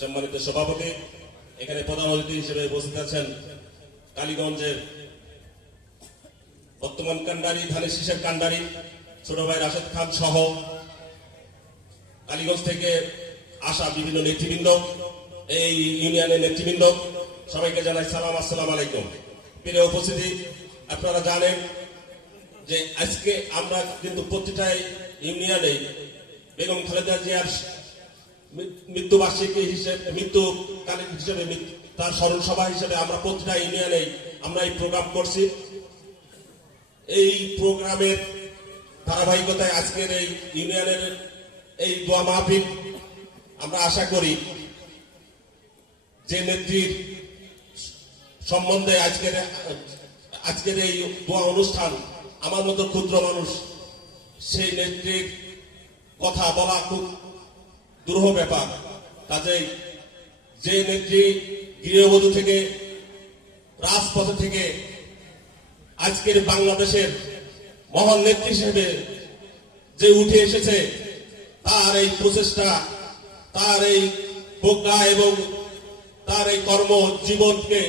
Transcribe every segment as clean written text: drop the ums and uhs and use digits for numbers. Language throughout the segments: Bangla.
সম্মানিত সভাপতি, এখানে প্রধান অতিথি হিসেবে উপস্থিত আছেন কালীগঞ্জের বর্তমান কান্ডারি, ধানের শীষের কান্ডারি ছোট ভাই রাশেদ খান সহ কালীগঞ্জ থেকে আসা বিভিন্ন নেতৃবৃন্দ, এই ইউনিয়নের নেতৃবৃন্দ, সবাইকে জানাই সালাম, আসসালাম আলাইকুম। প্রিয় উপস্থিতি, আপনারা জানেন যে আজকে আমরা কিন্তু প্রতিটা ইউনিয়নে বেগম খালেদা জিয়ার মৃত্যুবার্ষিকী হিসেবে, মৃত্যুকালীন হিসেবে, তার স্মরণ সভা হিসেবে আমরা প্রতিটা ইউনিয়নে আমরা এই প্রোগ্রাম করছি। এই প্রোগ্রামের ধারাবাহিকতায় আজকের এই ইউনিয়নের এই দোয়া মাহফিল, আমরা আশা করি যে নেত্রীর সম্বন্ধে আজকের এই দোয়া অনুষ্ঠান, আমার মতো ক্ষুদ্র মানুষ সেই নেত্রীর কথা বলা খুব দুরূহ ব্যাপার। কাজেই যে নেত্রী গৃহবধূ থেকে, রাজপথে থেকে আজকের বাংলাদেশের মহান নেত্রী হিসেবে যে উঠে এসেছে, তার এই প্রচেষ্টা, তার এই প্রজ্ঞা এবং তার এই কর্ম জীবনকে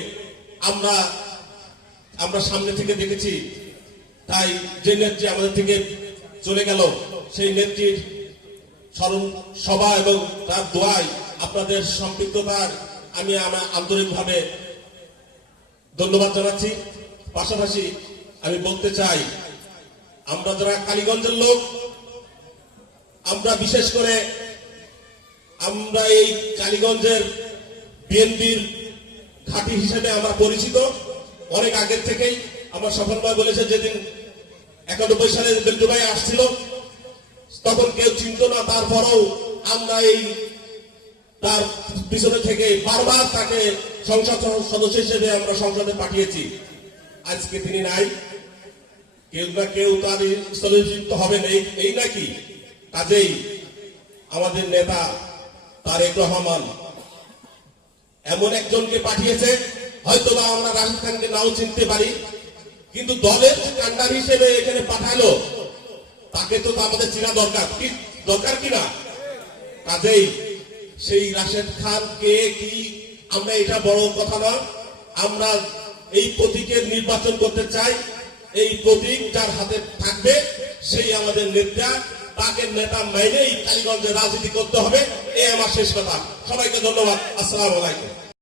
আমরা সামনে থেকে দেখেছি। তাই যে নেত্রী আমাদের থেকে চলে গেল, সেই নেত্রীর স্মরণ সভা এবং তার দোয়ায় আপনাদের সম্পৃক্ততার আমি আমার আন্তরিকভাবে ধন্যবাদ জানাচ্ছি। পাশাপাশি আমি বলতে চাই, আমরা যারা কালীগঞ্জের লোক, আমরা বিশেষ করে আমরা এই কালীগঞ্জের বিএনপির ঘাঁটি হিসেবে আমরা পরিচিত। অনেক আগের থেকেই আমার সফল ভাই বলেছে, যেদিন 91 সালে বেন্টু ভাই আসছিল তখন কেউ চিনত না, তারপরেও আমরা এই তার পিছনে থেকে বারবার তাকে সংসদ সদস্য হিসেবে আমরা সংসদে পাঠিয়েছি। আজকে তিনি নাই, কেউ না কেউ তার স্থলে যুক্ত হবেন, এই নাকি? কাজেই আমাদের নেতা তারেক রহমান এমন একজনকে পাঠিয়েছে, হয়তোবা আমরা রাশেদ খানকে নাও চিনতে পারি, কিন্তু দলের কান্ডার হিসেবে এখানে পাঠালো, তাকে তো আমাদের চেনা দরকার কিনা? কাজেই সেই রাশেদ খান কে কি আমরা এটা বড় কথা নয়, আমরা এই প্রতীকের নির্বাচন করতে চাই। এই প্রতীক যার হাতে থাকবে সেই আমাদের নেতা, তাকে নেতা মাইনেই কালীগঞ্জে রাজনীতি করতে হবে। এই আমার শেষ কথা। সবাইকে ধন্যবাদ। আসসালামু আলাইকুম।